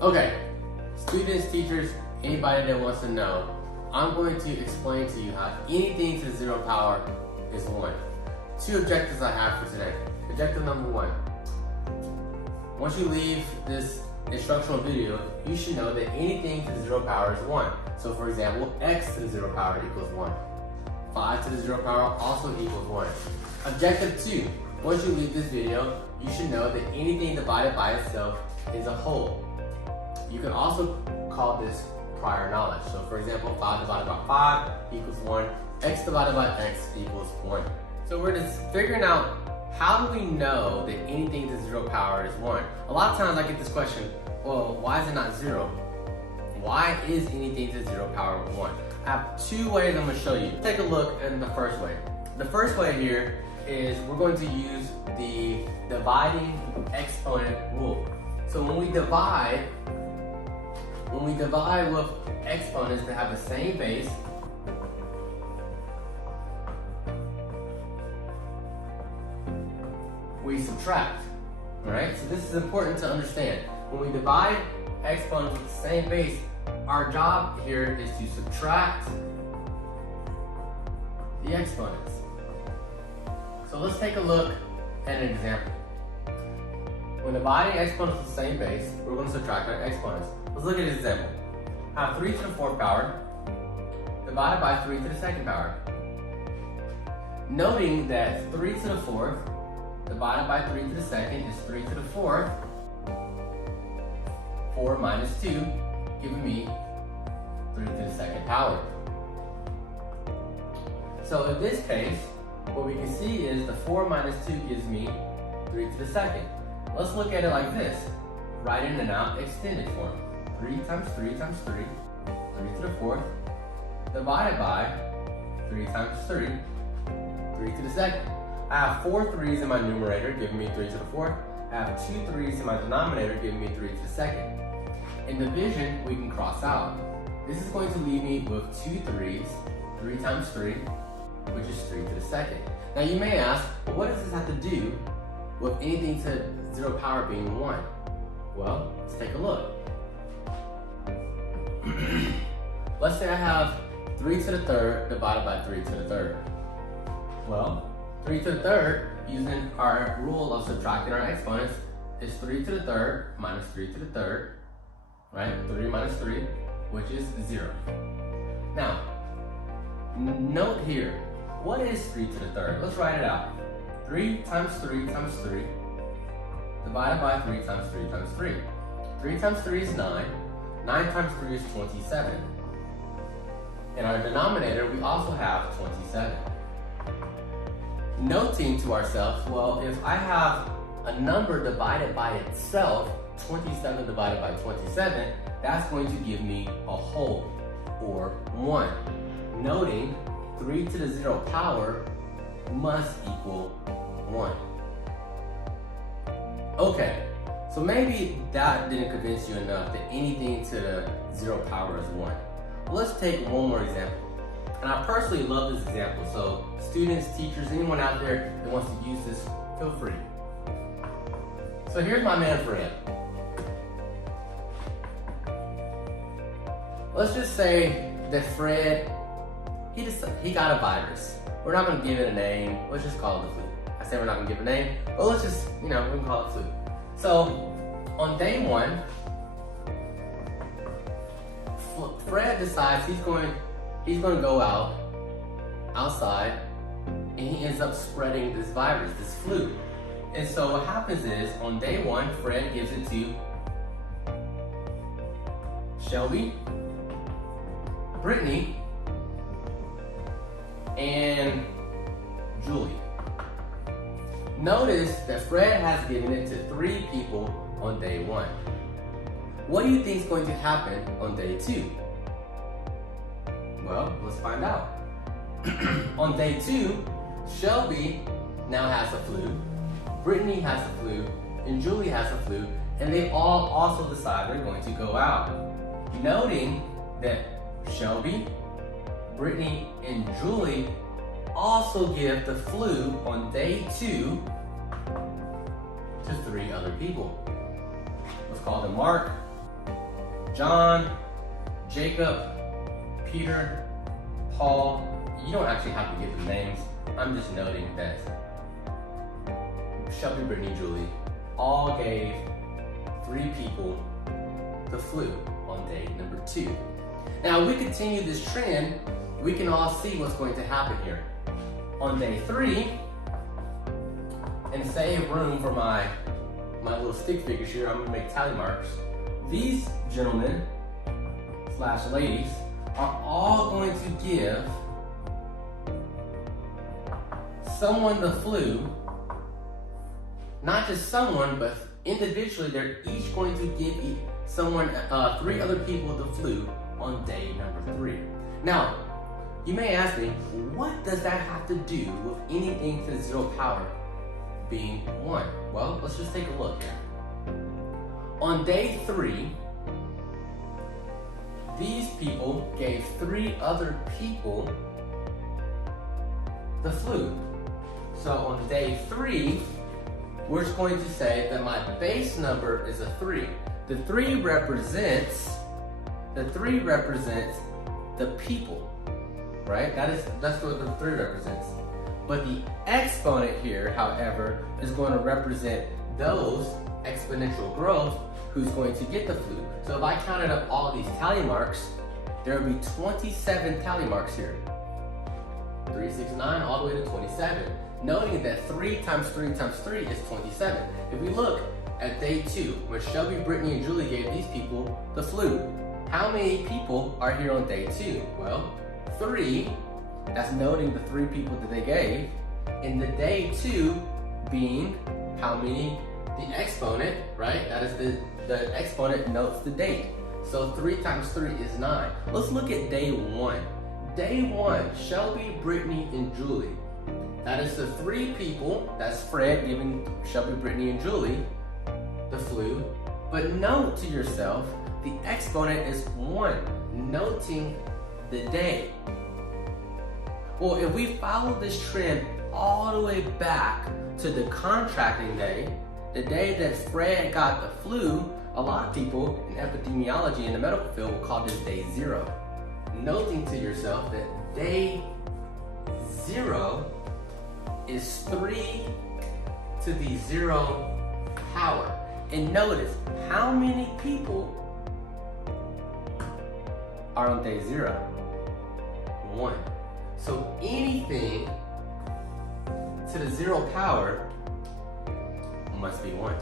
Okay, students, teachers, anybody that wants to know, I'm going to explain to you how anything to the 0 power is 1. 2 objectives I have for today. Objective number 1. Once you leave this instructional video, you should know that anything to the 0 power is 1. So for example, x to the 0 power equals 1. 5 to the 0 power also equals 1. Objective 2. Once you leave this video, you should know that anything divided by itself is a whole. You can also call this prior knowledge. So for example, 5 divided by 5 equals 1. X divided by x equals 1. So we're just figuring out, how do we know that anything to 0 power is 1? A lot of times I get this question, well, why is it not 0? Why is anything to 0 power 1? I have 2 ways I'm going to show you. Take a look in the first way. The first way here is we're going to use the dividing exponent rule. So when we divide with exponents that have the same base, we subtract, alright? So this is important to understand. When we divide exponents with the same base, our job here is to subtract the exponents. So let's take a look at an example. When dividing exponents with the same base, we're going to subtract our exponents. Let's look at this example. I have 3 to the 4th power divided by 3 to the 2nd power. Noting that 3 to the 4th divided by 3 to the 2nd is 3 to the 4th. 4 minus 2 giving me 3 to the 2nd power. So in this case, what we can see is the 4 minus 2 gives me 3 to the 2nd. Let's look at it like this. Write in and out extended form. 3 times 3 times 3, 3 to the 4th, divided by 3 times 3, 3 to the 2nd. I have 4 3's in my numerator, giving me 3 to the 4th. I have 2 3's in my denominator, giving me 3 to the 2nd. In division, we can cross out. This is going to leave me with 2 3's, 3 times 3, which is 3 to the 2nd. Now you may ask, well, what does this have to do with anything to 0 power being 1? Well, let's take a look. Let's say I have 3 to the 3rd divided by 3 to the 3rd. Well, 3 to the 3rd, using our rule of subtracting our exponents, is 3 to the 3rd minus 3 to the 3rd, right? 3 minus 3, which is 0. Now, note here, what is 3 to the 3rd? Let's write it out. 3 times 3 times 3, divided by 3 times 3 times 3. 3 times 3 is 9. 9 times 3 is 27. In our denominator, we also have 27. Noting to ourselves, well, if I have a number divided by itself, 27 divided by 27, that's going to give me a whole, or 1. Noting 3 to the 0 power must equal 1. Okay, so maybe that didn't convince you enough that anything to the 0 power is 1. Let's take one more example. And I personally love this example, so students, teachers, anyone out there that wants to use this, feel free. So here's my man Fred. Let's just say that Fred, he got a virus. We're not going to give it a name. Let's just call it the flu. I said we're not going to give it a name, but let's just, we can call it flu. So on day 1, Fred decides he's going to go outside, and he ends up spreading this virus, this flu. And so what happens is, on day 1, Fred gives it to Shelby, Brittany, and Julie. Notice that Fred has given it to 3 people on day 1. What do you think is going to happen on day 2? Well, let's find out. On day 2, Shelby now has the flu, Brittany has the flu, and Julie has the flu, and they all also decide they're going to go out. Noting that Shelby, Brittany, and Julie also give the flu on day 2 to 3 other people. Let's call them Mark, John, Jacob, Peter, Paul. You don't actually have to give them names. I'm just noting that Shelby, Brittany, Julie all gave 3 people the flu on day number 2. Now, we continue this trend, we can all see what's going to happen here. On day 3, and save room for my little stick figures here, I'm gonna make tally marks. These gentlemen / ladies are all going to give someone the flu. Not just someone, but individually, they're each going to give someone, 3 other people the flu on day number 3. Now, you may ask me, what does that have to do with anything to the 0 power being 1? Well, let's just take a look here. On day 3, these people gave 3 other people the flu. So on day 3, we're just going to say that my base number is a 3. The 3 represents the people, right? That's what the 3 represents. But the exponent here, however, is going to represent those exponential growth who's going to get the flu. So if I counted up all these tally marks, there would be 27 tally marks here. 3, 6, 9, all the way to 27. Noting that 3 times 3 times 3 is 27. If we look at day 2, where Shelby, Brittany, and Julie gave these people the flu, how many people are here on day 2? Well, 3. That's noting the 3 people that they gave. And the day 2 being how many? The exponent, right? That is the exponent notes the date. So 3 times 3 is 9. Let's look at day 1. Day 1, Shelby, Brittany, and Julie. That is the 3 people, that's Fred giving Shelby, Brittany, and Julie the flu. But note to yourself, the exponent is 1, noting the day. Well, if we follow this trend all the way back to the contracting day, the day that Fred got the flu, a lot of people in epidemiology in the medical field will call this day 0. Noting to yourself that day 0 is 3 to the 0 power. And notice how many people are on day 0? 1. So anything to the 0 power must be 1.